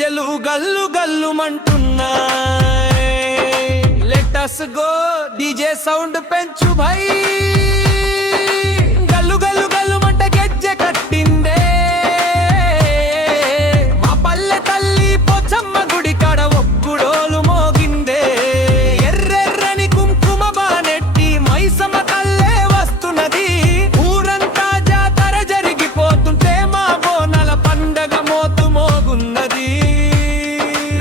గజ్జలు గల్లు గల్లుమంటున్నాయి. Let's go DJ sound పెంచు భై. గల్లు గల్లు గల్లుమంట గెజ్జె కట్టిందే మా పల్లె తల్లి పోచమ్మ గుడి కాడ ఒక్కుడోలు మోగిందే. ఎర్రెర్రని కుంకుమ బానెట్టి మైసమ్మ తల్లే వస్తున్నది. ఊరంతా జాతర జరిగిపోతుంటే మా బోనాల పండగ మోతు మోగున్నది.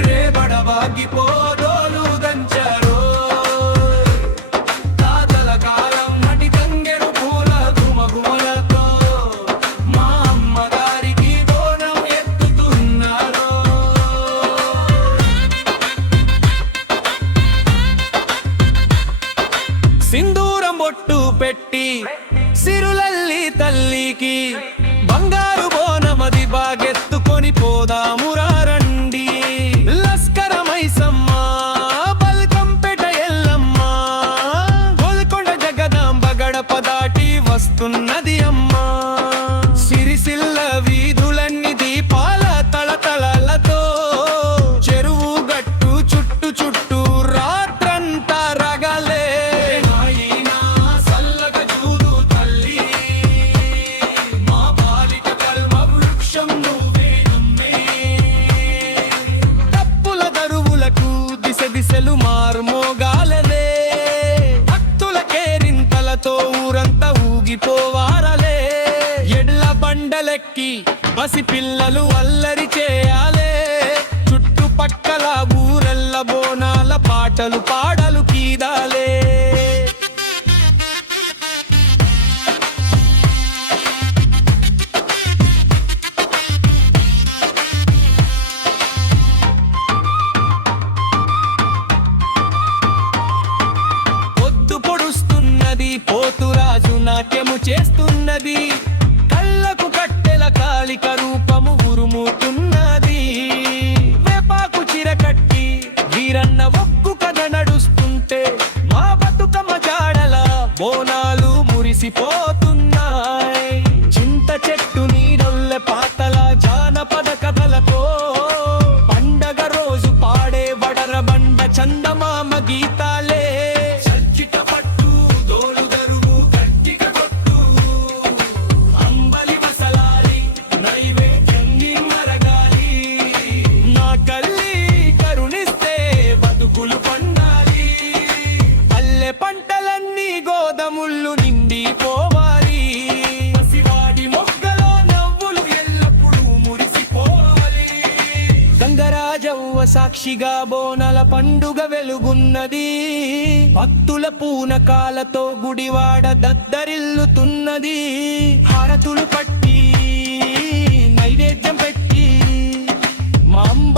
రేబడవాగిపోదోలు దంచరో తాతల కాలం నటి తంగెడు పూల గుమగుమలతో మా అమ్మగారికి బోనం ఎత్తుతున్నారు. సింధూరం బొట్టు పెట్టి సిరులల్లి తల్లికి బంగారు బోనమది బాగెత్తుకొని పోదామురా రండి. లస్కర మైసమ్మ బల్కంపేట ఎల్లమ్మ గోల్కొండ జగదాంబ గడప దాటి వస్తున్నది అమ్మ. సిరిసిల్ల వీధులన్నీ దీపాల తళతళలతో చెరువు గట్టు చుట్టు చుట్టూ రాత్రంతా రగలే. నాయనా సల్లగా చూడు తల్లి మా బాలిక కల్మ వృక్షం నువ్వే నమ్మే. తప్పుల దరువులకు దిశ దిశలు మారుమోగాలలే. భక్తుల కేరింతలతో ఊరంతా ఊగిపోవారలే. ఎడ్ల బండలెక్కి పసి పిల్లలు అల్లరి చేయాలే. చుట్టుపక్కల ఊరెల్ల బోనాల పాటలు పాడలు కీదాలే. పొద్దు పొడుస్తున్నది పోతురాజు నాట్యము చేస్తున్నది. కళ్ళకు కట్టెల కాళిక రూపము ఉరుముతున్నది. వేపాకు చిర కట్టి వీరన్న ఒక్కు కథ నడుస్తుంటే మా బతుకమ్మ జాడల బోనాలు మురిసిపోతున్నాయి. చింత చెట్టు నీడొల్లె పాతల జానపద కథలతో పండగ రోజు పాడే వడర బండ చందమామ గీతాలే. సజ్జిట పట్టు దోలు దరువు కట్టిక కొట్టు అంబలి మసలాలి నైవేద్యం నిమ్మరగాలి. నా కల్లి కరుణిస్తే బతుకులు పండాలి. పల్లె పంటలన్నీ గోదముళ్ళు నిండిపోవాలి. పసివాడి మొగ్గలో నవ్వులు ఎల్లప్పుడూ మురిసిపోవాలి. గంగరాజవ్వ సాక్షిగా బోనాల పండుగ వెలుగున్నది. భక్తుల పూనకాలతో గుడివాడ దద్దరిల్లుతున్నది. హారతులు పట్టి నైవేద్యం పెట్టి మా అంబ